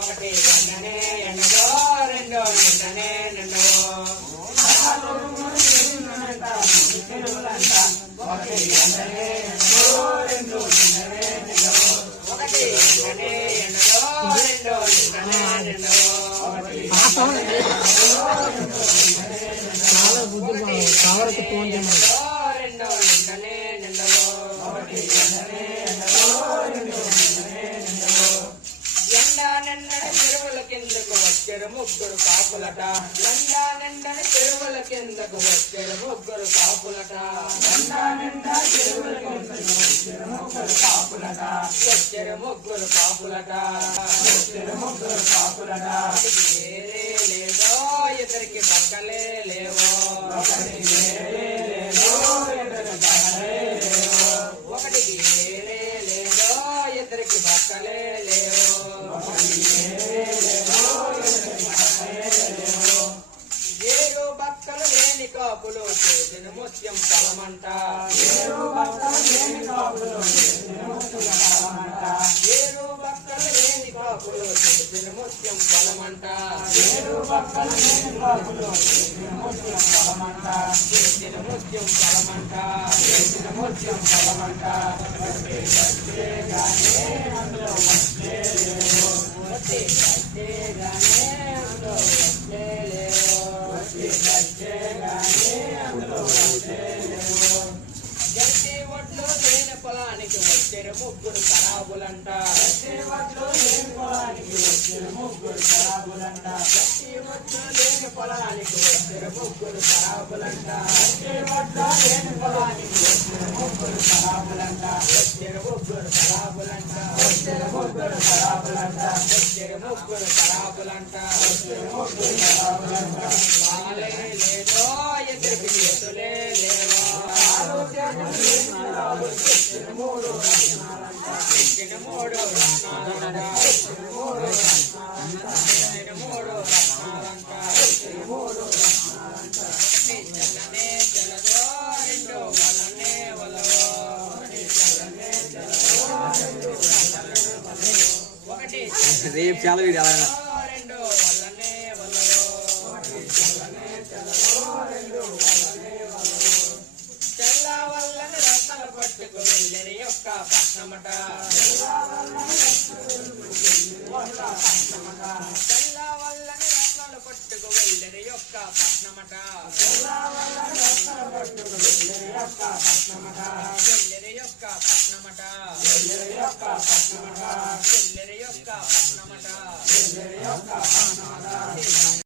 ఒకటి ఎండనే ఎండలో రెండో నిండనే నిండో ఒకటి ఎండనే ఎండలో రెండో నిండనే నిండో ఒకటి ఎండనే ఎండలో రెండో నిండనే నిండో చాలా బుద్ధి కావరకు ఫోన్ చేయమని రెండో నిండనే నిండో ఒకటి ఎండనే ఎండలో రెండో నిండనే నిండో ఎండా నిండని చెరువుల కిందకు వచ్చారు ముగ్గురు కాపులట ఎండా నిండని చెరువుల కిందకు వచ్చారు ముగ్గురు కాపులట ఎండా నిండా చెరువుల కిందకు వచ్చారు ముగ్గురు కాపులట వచ్చారు ముగ్గురు కాపులట వచ్చారు ముగ్గురు కాపులట వేరే లేదో ఇద్దరికి బక్కలే లేవో ఒకటి వేరే లేదో ఇద్దరికి బక్కలే లేవో ఒకటికి వేరే లేదో ఇద్దరికి బక్కలే లేవో ఏరు బక్కలు లేని కాపులు చేసిన ముత్యం ఫలమంట ఏరు బక్కలు లేని కాపులు ఏరు బక్కలు లేని కాపులు చేసిన ముత్యం ఫలమంట ఏరు బక్కలు లేని కాపులు చేసిన ముత్యం ఫలమంట చేసిన ముత్యం ఫలమంట చేసిన ముత్యం ఫలమంట అందులో వస్తే లేవు వస్తే గానే అందులో వస్తే లేవు గట్టి ఒడ్లు లేని పొలానికి వచ్చారు ముగ్గురు ఖరాబులంట గట్టి ఒడ్లు లేని పొలానికి వచ్చారు ముగ్గురు ఖరాబులంట గట్టి ఒడ్లు లేని పొలానికి వచ్చారు ముగ్గురు ఖరాబులంట గట్టి ఒడ్లు లేని పొలానికి వచ్చారు ముగ్గురు ఖరాబులంట వచ్చారు ముగ్గురు ఖరాబులంట వచ్చారు ముగ్గురు ఖరాబులంట వచ్చారు ముగ్గురు ఖరాబులంట వచ్చారు ముగ్గురు ఖరాబులంట వాళ్ళే లేదో ఎదురికి చేతులే లేవో మూడు చల్లనే చల్లదో రెండో వలనే వలవో ఒకటి రేపు చాలా వీడియో రెండో వలనే వలవో చల్ల వల్లని రత్నాలు పట్టుకు వెళ్ళని యొక్క పట్నమట చల్ల వల్లని రత్నాలు పట్టుకు వెళ్ళని యొక్క పట్నమట వెళ్ళని యొక్క పట్నమట వెళ్ళని యొక్క పట్నమట